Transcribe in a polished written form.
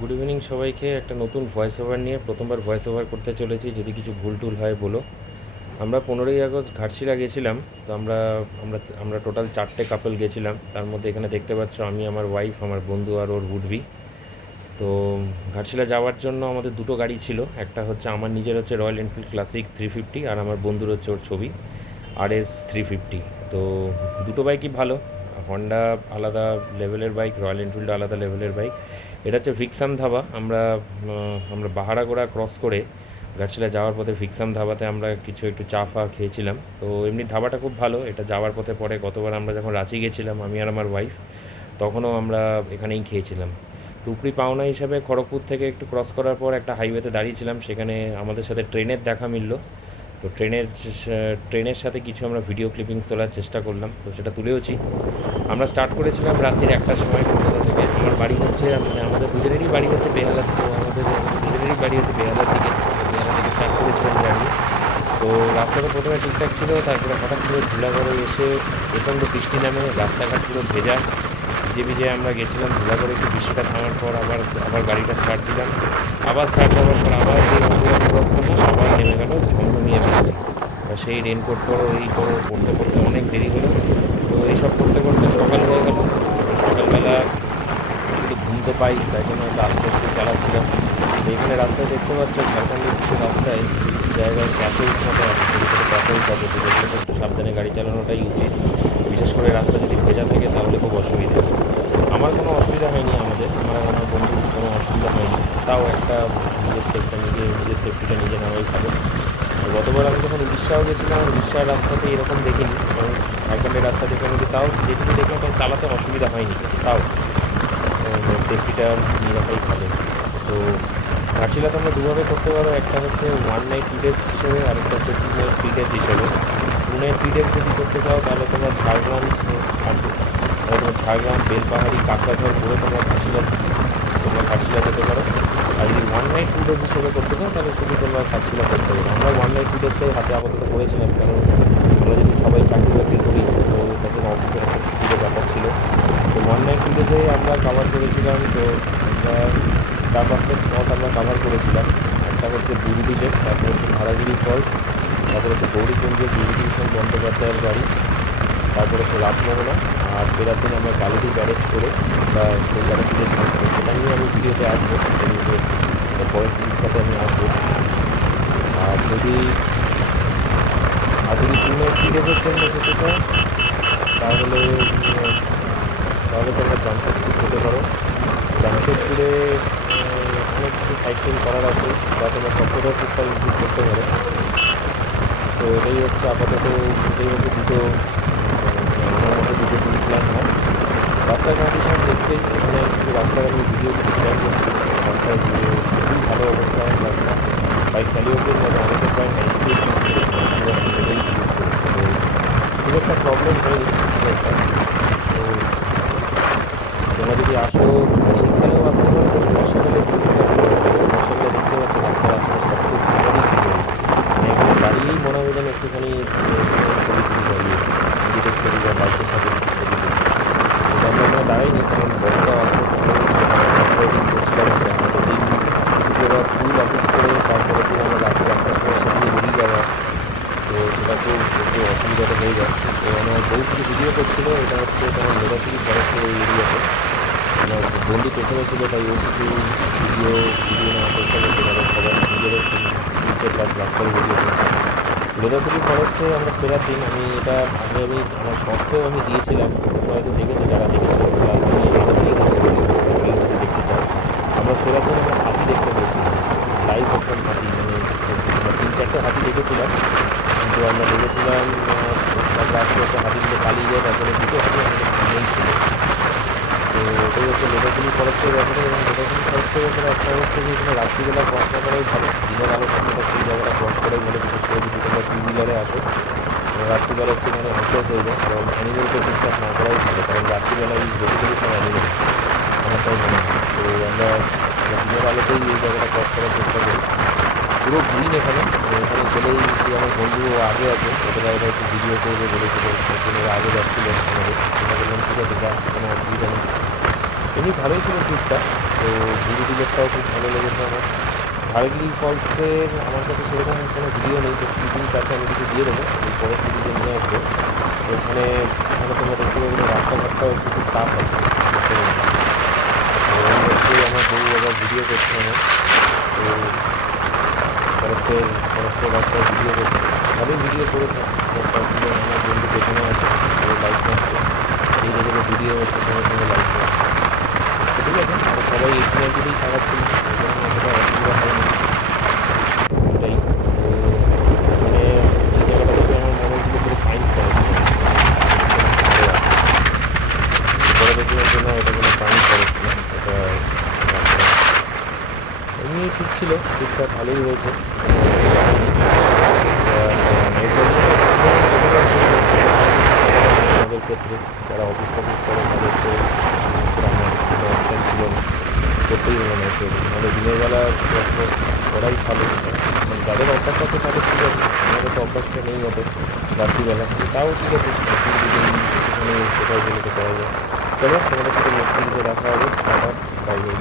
Good evening সবাইকে। একটা নতুন ভয়েস ওভার নিয়ে প্রথমবার ভয়েস ওভার করতে চলেছি। যদি কিছু ভুল টুল হয় বলো। আমরা 15ই আগস্ট ঘাটশিলা গেছিলাম। তো আমরা আমরা আমরা টোটাল 4টে কাপল গেছিলাম। তার মধ্যে এখানে দেখতে পাচ্ছ আমি, আমার ওয়াইফ, আমার বন্ধু আর ওর উডবি। তো ঘাটশিলা যাওয়ার জন্য আমাদের দুটো গাড়ি ছিল। একটা হচ্ছে আমার নিজের, হচ্ছে রয়্যাল এনফিল্ড ক্লাসিক 350, আর আমার বন্ধুর হচ্ছে ওর ছবি RS 350। তো দুটো বাইকই ভালো। হন্ডা আলাদা লেভেলের বাইক, রয়্যাল এনফিল্ড আলাদা লেভেলের বাইক। এটা হচ্ছে ভিক্সাম ধাবা। আমরা বাহারাগোড়া ক্রস করে ঘাটশিলা যাওয়ার পথে ভিক্সাম ধাবাতে আমরা কিছু একটু চা ফা খেয়েছিলাম। তো এমনি ধাবাটা খুব ভালো। এটা যাওয়ার পথে পরে গতবার আমরা যখন রাঁচি গেছিলাম, আমি আর আমার ওয়াইফ, তখনও আমরা এখানেই খেয়েছিলাম। তো উপরি পাওনা হিসাবে খড়গপুর থেকে একটু ক্রস করার পর একটা হাইওয়েতে দাঁড়িয়েছিলাম। সেখানে আমাদের সাথে ট্রেনের দেখা মিলল। তো ট্রেনের সাথে কিছু আমরা ভিডিও ক্লিপিংস তোলার চেষ্টা করলাম, তো সেটা তুলেওছি। আমরা স্টার্ট করেছিলাম রাত্রির 1টার সময় কলকাতা থেকে। আমার বাড়ি হচ্ছে, আমাদের দুজনেরই বাড়ি হচ্ছে বেহালা। তো আমাদের দুজনেরই বাড়ি হচ্ছে বেহালার দিকে। বেহালা থেকে স্টার্ট করেছিলাম জার্নি। তো রাস্তাটা প্রথমে ঠিকঠাক ছিল, তারপরে হঠাৎ করে ধুলাগড়ে এসে প্রচণ্ড বৃষ্টি নামে, রাস্তাঘাট পুরো ভেজা। ভিজে ভিজে আমরা গেছিলাম। ধুলাগড়ে একটু বৃষ্টিটা থামার পর আবার আবার গাড়িটা স্টার্ট দিলাম। আবার স্টার্ট দেওয়ার পর আবার যে অন্ধকার ক্রস করলাম, আবার নেমে গেল ঝমঝমিয়ে বৃষ্টি। সেই রেনকোট পরো, এই করো, পড়তে পড়তে অনেক দেরি হলো। তো এইসব করতে করতে সকাল হয়ে গেল। সকালবেলা একটু ঘুম তো পাই, তাই জন্য একটু আস্তে আস্তে চালাচ্ছিলাম। তো এখানে রাস্তায় দেখতে পাচ্ছ, ঝাড়খণ্ডের কিছু রাস্তায় কিছু জায়গায় ক্যাসেলস মতো আছে, ছোটো ছোটো ক্যাসেলস আছে। তো যেগুলোতে একটু সাবধানে গাড়ি চালানোটাই উচিত। বিশেষ করে রাস্তা যদি ভেজা থাকে তাহলে খুব অসুবিধা। আমার কোনো অসুবিধা হয়নি, আমার আর আমার বন্ধুর কোনো অসুবিধা হয়নি। তাও একটা নিজের সেফটিটা নিজে নেওয়াই ভালো। তো গতবার আমি যখন উড়িষ্যাও গেছিলাম, উড়িষ্যার রাস্তাতে এরকম দেখিনি, কারণ ঝাড়খণ্ডের রাস্তা দেখে আমি তাও যেটুকু দেখলাম তাও চালাতে অসুবিধা হয়নি। তাও সেফটিটা নিয়ে রাখাই ভালো। তো ঘাটশিলাতে আমরা দুভাবে করতে পারো। একটা হচ্ছে 1 নাইট 2 ডেজ হিসেবে, আরেকটা হচ্ছে 2 নাইট 3 ডেজ হিসেবে। 2 নাইট 3 ডেজ যদি করতে চাও তাহলে তোমার ঝাড়গ্রাম থাকবে। তাহলে তোমার ঝাড়গ্রাম, বেলপাহাড়ি, কাকড়াঝড় করে তোমরা ঘাটশিলা যেতে পারো। আর যদি 1 নাইট 2 ডেজ হিসেবে করতে চাও তাহলে শুধু তোমরা ঘাটশিলা করতে পারো। আমরা 1 নাইট 2 ডেজটাই হাতে আপাতত করেছিলাম, কারণ আমরা যদি সবাই চাকরি বাকরি করি, তো তার জন্য অফিসের একটা ছুটির ব্যাপার ছিল। তো 1 নাইট 2 ডেজে আমরা কভার করেছিলাম। তো আমরা 4-5টা স্পট আমরা কভার করেছিলাম। একটা হচ্ছে দুর্গি লেক, তারপর হচ্ছে ভাড়াগুড়ি ফলস, তারপর হচ্ছে গৌরীকুঞ্জের বিভূতিভূষণ বন্দ্যোপাধ্যায়ের বাড়ি, তারপরে হচ্ছে রাতমোহনা। আর ফেরার দিন আমরা গালিটি ব্যারেজ করে আমরা কলকাতা ফিরেছিলাম। তো সেটা নিয়ে আমি ভিডিওতে আসবো, পরের সিরিজটাতে আমি আসবো। আর যদি 2 নাইট 3 ডেজের জন্য যেতে চাও তাহলে তোমরা জামশেদপুর যেতে পারো। জামশেদপুরে অনেক কিছু সাইট সিন করার আছে, বা তোমরা চক্রধরপুরটা ইনক্লুড করতে পারো। তো এটাই হচ্ছে দুটো, আমার মধ্যে দুটো ট্যুর প্ল্যান হয়। রাস্তার কন্ডিশন দেখতেই, এখানে কিছু রাস্তার আমি ভিডিও কিছু শেয়ার করছি। রাস্তায় খুবই ভালো অবস্থা রাস্তা। বাইক চালিয়েও খুব মজা, অনেকে প্রায় 98 ইউজ করেছে, ইউজ করেছে। তো খুব একটা প্রবলেম হয়নি, খুব একটা। তো তোমরা যদি আসো, শীতকালেও আসতে পারো, তো বর্ষাকালে প্রচুর বর্ষাকালে দেখতে পাচ্ছ রাস্তার আশেপাশে খুব ভালোই ভিড়। মানে এখানে দাঁড়িয়েই মনে হবে যেন একটুখানি ছবি তুলি দাঁড়িয়ে, নিজেদের ছবি বা বাইকের সাথে কিছু ছবি তুলি। কিন্তু আমরা দাঁড়াইনি, কারণ বড়টা আস্তে আস্তে ছেড়ে অপারেটিং করছিলাম। আমাদের দিন শুক্রবার ফুল অফিস করে তারপরে দিন আমরা রাত্রি 1টার সময় সেদিকে বেরিয়ে যাওয়া। তো সেটা খুব একটু অসুবিধাটা হয়ে যায়। তো আমার বউ কিছু ভিডিও করছিলো, এটা হচ্ছে তোমার লোধাশুলি ফরেস্টের এই এরিয়াতে। আমার বন্ধু পেছনে ছিল, তাই ও কিছু ভিডিও নেওয়ার চেষ্টা করছে, তাদের সবার নিজেরও তুলছে, প্লাস রাস্তায় ভিডিও করছে। লোধাশুলি ফরেস্টে আমরা ফেরার দিন, এটা আগে আমার শর্টসেও আমি দিয়েছিলাম, তোমরা হয়তো দেখেছো, যারা দেখেছো। প্লাস আমি এটা দিয়েও বলি, তোমরা কেউ যদি দেখতে চাও। আমরা ফেরার দিন আমরা হাতি দেখতে পেয়েছিলাম, লাইভ একদম হাতি। মানে 3-4টে হাতি দেখেছিলাম, কিন্তু আমরা দেখেছিলাম তারপরে আস্তে আস্তে হাতিগুলো পালিয়ে যায়, তারপরে দুটো হাতি আমাদের সামনেই ছিল। তো এটাই হচ্ছে লোধাশুলি ফরেস্টের ব্যাপারে। এবং লোধাশুলি ফরেস্টের ব্যাপারে একটা হচ্ছে যে এখানে রাত্রিবেলা ক্রস না করাই ভালো, দিনের আলো থাকলে সেই জায়গাটা ক্রস করাই ভালো। বিশেষ করে যদি তোমরা 2 হুইলারে আসো, রাত্রিবেলা একটু মানে আনসেফ হয়ে যায়, কারণ অ্যানিমেলকে ডিস্টার্ব না করাই ভালো, কারণ রাত্রিবেলা এই বেসিক্যালি সব অ্যানিমেলস, আমার তাই মনে হয়। তো আমরা দিনের আলোতেই এই জায়গাটা ক্রস করার চেষ্টা করি। পুরো গ্রিন এখানে, এখানে গেলেই যে আমার বন্ধু আগে আছে, ওদেরা একটু ভিডিও করবে বলেছিল, ওরা আগে যাচ্ছিলেন আমাদের। আমরা বললাম ঠিক আছে, যা, কোনো অসুবিধা নেই। তো এমনি ভালোই ছিল ট্রিপটা। তো বুড়িদিঘাটাও খুব ভালো লেগেছে আমার। ধারগিরি ফলসের আমার কাছে সেরকম কোনো ভিডিও নেই, জাস্ট ক্লিপিংস আছে, আমি কিছু দিয়ে দেবো, এই পরের সিরিজে নিয়ে আসবো। তো ওখানে ওখানে তোমরা দেখতে পাবে রাস্তাঘাটটাও একটু খুব টাফ আছে দেখতে পাবে। তো ওই হচ্ছে আমার বউ আবার ভিডিও করছে আমার। তো ফরেস্টের ফরেস্টের রাস্তায় ভিডিও করছে, ভালোই ভিডিও করেছে। একটা সুন্দর আমার বন্ধু পেছনে আছে, ও লাইক মারছে, এই দেখে ভিডিও হচ্ছে, সঙ্গে সঙ্গে লাইক মারছে। তো ঠিক আছে, তো সবাই এই সিনারিটিতেই থাকাচ্ছিল, অতটা অসুবিধা হয়নি। এটাই তো ওখানে এই জায়গাটা দেখে আমার মনে হচ্ছিল পুরো পাইন ফরেস্ট, পরে দেখলাম যে না, এটা কোনো পাইন ফরেস্ট না, এটা রাস্তা। এমনি ঠিক ছিল, ঠিকঠাক ভালোই হয়েছে, কোনো অসুবিধা হয়নি। নাইট আমাদের ক্ষেত্রে যারা অফিস টফিস করে তাদের তো বিশেষ করে আমার কোনো অপশান ছিল না, করতেই হবে নাইট রাইডিং, নাহলে দিনের বেলা প্রশ্ন করাই ভালো। মানে যাদের অভ্যাস আছে তাদের ঠিক আছে, আমাদের তো অভ্যাসটা নেই অত রাত্রিবেলা, কিন্তু তাও ঠিক আছে, একটুখানি কোথাও গেলে তো করা যায়। চলো, তোমাদের সাথে নেক্সট সিরিজে দেখা হবে, টাটা, বাই বাই।